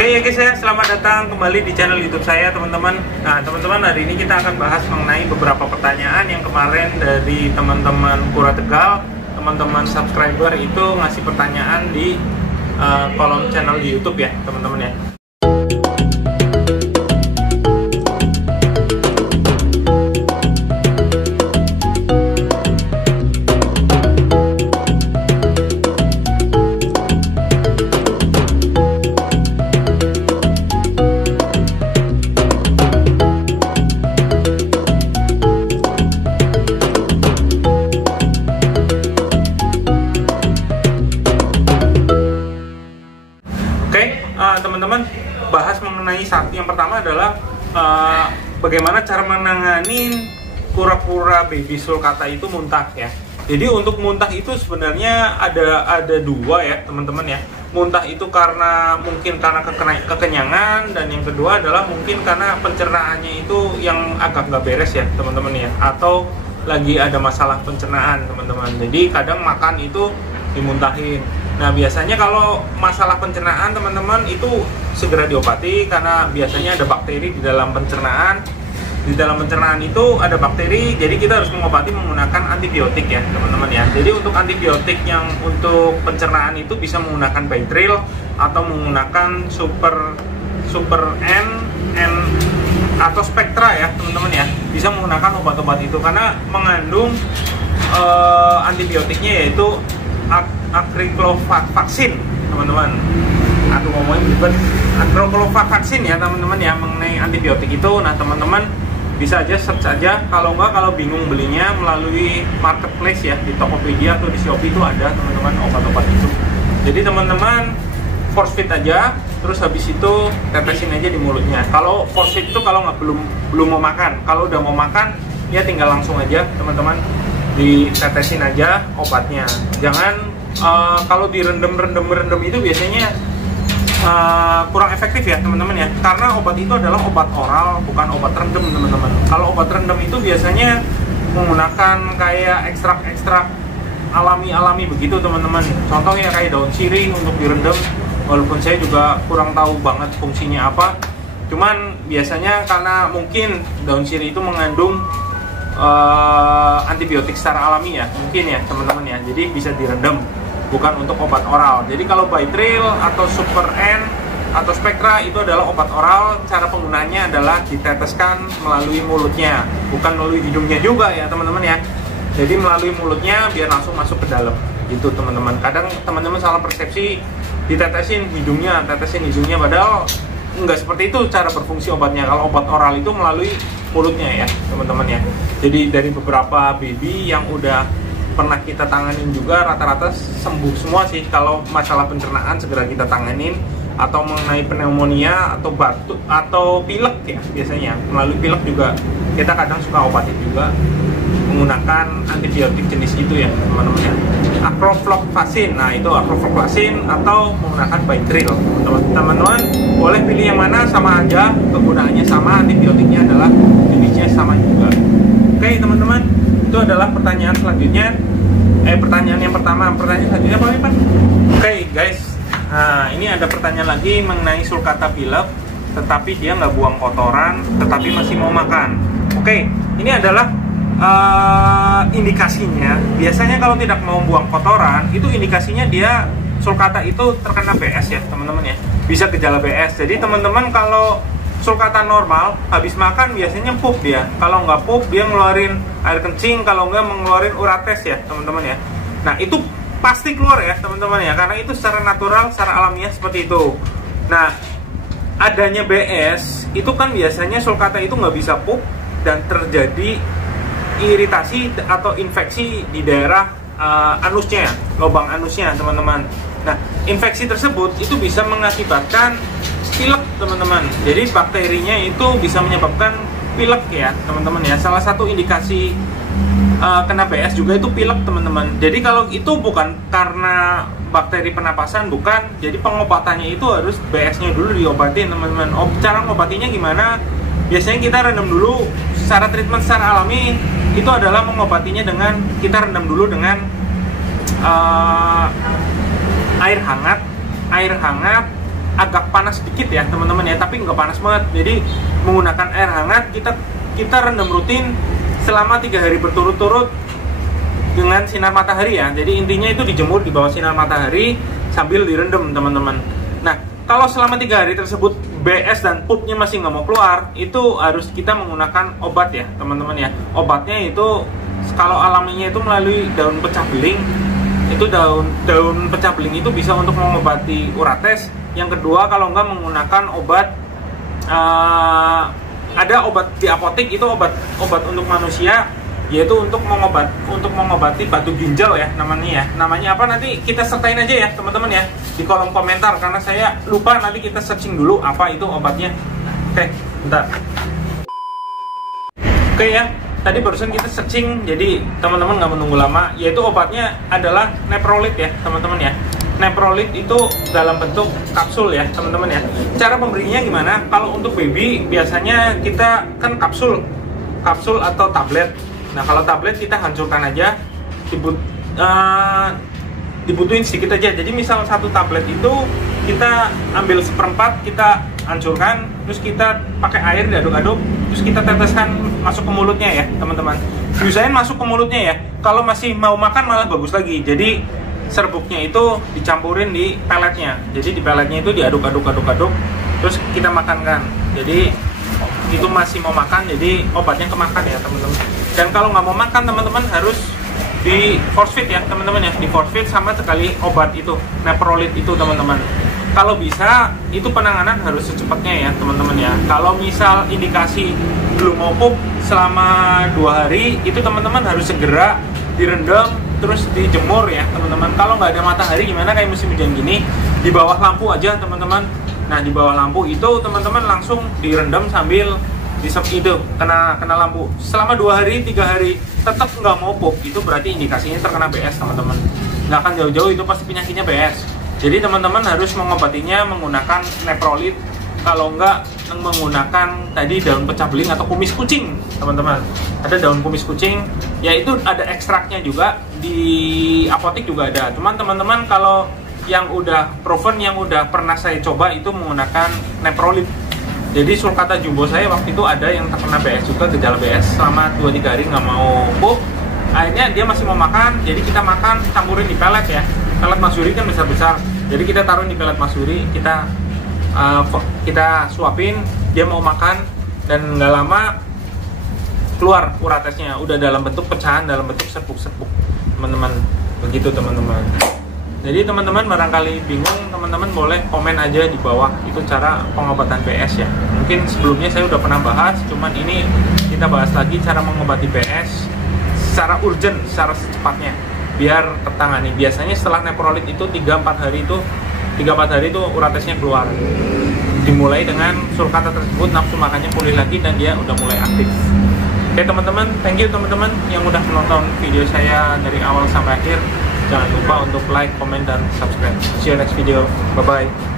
Oke ya guys ya, selamat datang kembali di channel YouTube saya teman-teman. Nah teman-teman, hari ini kita akan bahas mengenai beberapa pertanyaan yang kemarin dari teman-teman Kura Tegal, teman-teman subscriber itu ngasih pertanyaan di kolom channel di YouTube ya teman-teman ya. Teman-teman, bahas mengenai yang pertama adalah bagaimana cara menangani kura-kura baby sulcata itu muntah ya. Jadi untuk muntah itu sebenarnya ada dua ya teman-teman ya. Muntah itu mungkin karena kekenyangan, dan yang kedua adalah mungkin karena pencernaannya itu yang agak nggak beres ya teman-teman ya, atau lagi ada masalah pencernaan teman-teman. Jadi kadang makan itu dimuntahin. Nah biasanya kalau masalah pencernaan teman-teman itu segera diobati, karena biasanya ada bakteri di dalam pencernaan. Di dalam pencernaan itu ada bakteri, jadi kita harus mengobati menggunakan antibiotik ya teman-teman ya. Jadi untuk antibiotik yang untuk pencernaan itu bisa menggunakan Bytril atau menggunakan Super N atau Spectra ya teman-teman ya. Bisa menggunakan obat-obat itu karena mengandung antibiotiknya, yaitu akriklovaksin teman-teman. Aduh ngomongin ribet. Akriklovaksin ya teman-teman ya, mengenai antibiotik itu. Nah teman-teman bisa aja search aja, kalau bingung belinya melalui marketplace ya, di Tokopedia atau di Shopee itu ada teman-teman obat-obat itu. Jadi teman-teman force feed aja, terus habis itu tetesin aja di mulutnya. Kalau force feed itu kalau belum mau makan, kalau udah mau makan ya tinggal langsung aja teman-teman ditetesin aja obatnya. Jangan kalau direndam itu biasanya kurang efektif ya teman-teman ya, karena obat itu adalah obat oral, bukan obat rendam teman-teman. Kalau obat rendam itu biasanya menggunakan kayak ekstrak alami begitu teman-teman. Contohnya kayak daun sirih untuk direndam, walaupun saya juga kurang tahu banget fungsinya apa. Cuman biasanya karena mungkin daun sirih itu mengandung antibiotik secara alami ya, mungkin ya teman-teman ya, jadi bisa direndam, bukan untuk obat oral. Jadi kalau Bytril atau Super N atau Spectra itu adalah obat oral, cara penggunaannya adalah diteteskan melalui mulutnya, bukan melalui hidungnya juga ya teman-teman ya. Jadi melalui mulutnya biar langsung masuk ke dalam gitu teman-teman. Kadang teman-teman salah persepsi, ditetesin hidungnya, padahal nggak seperti itu cara berfungsi obatnya. Kalau obat oral itu melalui mulutnya ya teman-teman ya. Jadi dari beberapa baby yang udah pernah kita tanganin juga rata-rata sembuh semua sih. Kalau masalah pencernaan segera kita tanganin, atau mengenai pneumonia atau batuk atau pilek ya, biasanya melalui pilek juga kita kadang suka obatin juga menggunakan antibiotik jenis itu ya teman-teman ya. Akrofloxacin, nah itu akrofloxacin atau menggunakan Bytril teman-teman. Boleh pilih yang mana, sama aja kegunaannya sama, antibiotiknya adalah jenisnya sama juga. Oke teman-teman, itu adalah pertanyaan selanjutnya. Pertanyaan yang pertama. Pertanyaan selanjutnya apa nih Pak? Oke guys, nah ini ada pertanyaan lagi mengenai sulcata pilek, tetapi dia nggak buang kotoran, tetapi masih mau makan. Oke, ini adalah indikasinya. Biasanya kalau tidak mau buang kotoran, itu indikasinya dia sulcata itu terkena BS ya teman-teman ya. Bisa gejala BS. Jadi teman-teman kalau sulcata normal habis makan biasanya pup dia. Kalau nggak pup dia ngeluarin air kencing, kalau nggak mengeluarin urates ya teman-teman ya. Nah itu pasti keluar ya teman-teman ya, karena itu secara natural, secara alamiah seperti itu. Nah adanya BS itu kan biasanya sulcata itu nggak bisa pup dan terjadi iritasi atau infeksi di daerah anusnya, lubang anusnya teman-teman. Nah infeksi tersebut itu bisa mengakibatkan pilek teman-teman. Jadi bakterinya itu bisa menyebabkan pilek ya teman-teman ya. Salah satu indikasi kena BS juga itu pilek teman-teman. Jadi kalau itu bukan karena bakteri pernapasan, bukan. Jadi pengobatannya itu harus BS-nya dulu diobatin teman-teman. Cara ngobatinya gimana? Biasanya kita rendam dulu. Secara treatment secara alami itu adalah mengobatinya dengan kita rendam dulu dengan air hangat, agak panas sedikit ya teman-teman ya, tapi nggak panas banget. Jadi menggunakan air hangat, kita rendam rutin selama 3 hari berturut-turut dengan sinar matahari ya. Jadi intinya itu dijemur di bawah sinar matahari sambil direndam teman-teman. Nah, kalau selama 3 hari tersebut BS dan pupnya masih nggak mau keluar, itu harus kita menggunakan obat ya teman-teman ya. Obatnya itu kalau alaminya itu melalui daun pecah beling. Itu daun pecah beling itu bisa untuk mengobati urates. Yang kedua, kalau nggak menggunakan obat, ada obat di apotek itu obat untuk manusia, yaitu untuk mengobati batu ginjal ya namanya ya. Namanya apa nanti kita sertain aja ya teman-teman ya di kolom komentar, karena saya lupa. Nanti kita searching dulu apa itu obatnya. Oke, bentar. Oke ya, tadi barusan kita searching, jadi teman-teman nggak menunggu lama. Yaitu obatnya adalah Neprolit ya teman-teman ya. Neprolit itu dalam bentuk kapsul ya teman-teman ya. Cara pemberinya gimana? Kalau untuk baby biasanya kita kan kapsul atau tablet. Nah, kalau tablet kita hancurkan aja, dibutuhin sedikit aja. Jadi misal satu tablet itu kita ambil 1/4, kita hancurkan, terus kita pakai air diaduk-aduk, terus kita teteskan masuk ke mulutnya ya teman-teman. Diusahain masuk ke mulutnya ya. Kalau masih mau makan malah bagus lagi. Jadi serbuknya itu dicampurin di peletnya. Jadi di peletnya itu diaduk-aduk, terus kita makankan. Jadi itu masih mau makan, jadi obatnya kemakan ya teman-teman. Dan kalau nggak mau makan teman-teman harus di force feed ya teman-teman ya, di force feed sama sekali obat itu Neprolit itu teman-teman. Kalau bisa itu penanganan harus secepatnya ya teman-teman ya. Kalau misal indikasi belum mau pup selama 2 hari, itu teman-teman harus segera direndam terus dijemur ya teman-teman. Kalau nggak ada matahari gimana, kayak musim hujan gini, di bawah lampu aja teman-teman. Nah, di bawah lampu itu teman-teman langsung direndam sambil itu kena lampu selama 2 hari 3 hari tetap nggak mau pup, itu berarti indikasinya terkena BS teman-teman. Nggak akan jauh-jauh, itu pasti penyakitnya BS. Jadi teman-teman harus mengobatinya menggunakan Neprolit. Kalau nggak menggunakan tadi daun pecah beling atau kumis kucing teman-teman. Ada daun kumis kucing, yaitu ada ekstraknya juga, di apotek juga ada. Cuman teman-teman kalau yang udah proven, yang udah pernah saya coba itu menggunakan Neprolit. Jadi sulcata jumbo saya waktu itu ada yang terkena BS juga, gejala BS selama 2-3 hari nggak mau pup. Akhirnya dia masih mau makan, jadi kita makan campurin di pelet ya. Pelet masuri kan besar-besar, jadi kita taruh di pelet masuri, kita suapin, dia mau makan, dan nggak lama keluar uratesnya, udah dalam bentuk pecahan, dalam bentuk serbuk-serbuk teman-teman. Begitu teman-teman. Jadi teman-teman barangkali bingung, teman-teman boleh komen aja di bawah itu cara pengobatan BS ya. Mungkin sebelumnya saya udah pernah bahas, cuman ini kita bahas lagi cara mengobati BS secara urgent, secara secepatnya biar tertangani. Biasanya setelah Neprolit itu 3-4 hari itu uratesnya keluar. Dimulai dengan sulcata tersebut nafsu makannya pulih lagi dan dia udah mulai aktif. Oke teman-teman, thank you teman-teman yang udah menonton video saya dari awal sampai akhir. Jangan lupa untuk like, comment, dan subscribe. See you next video. Bye-bye.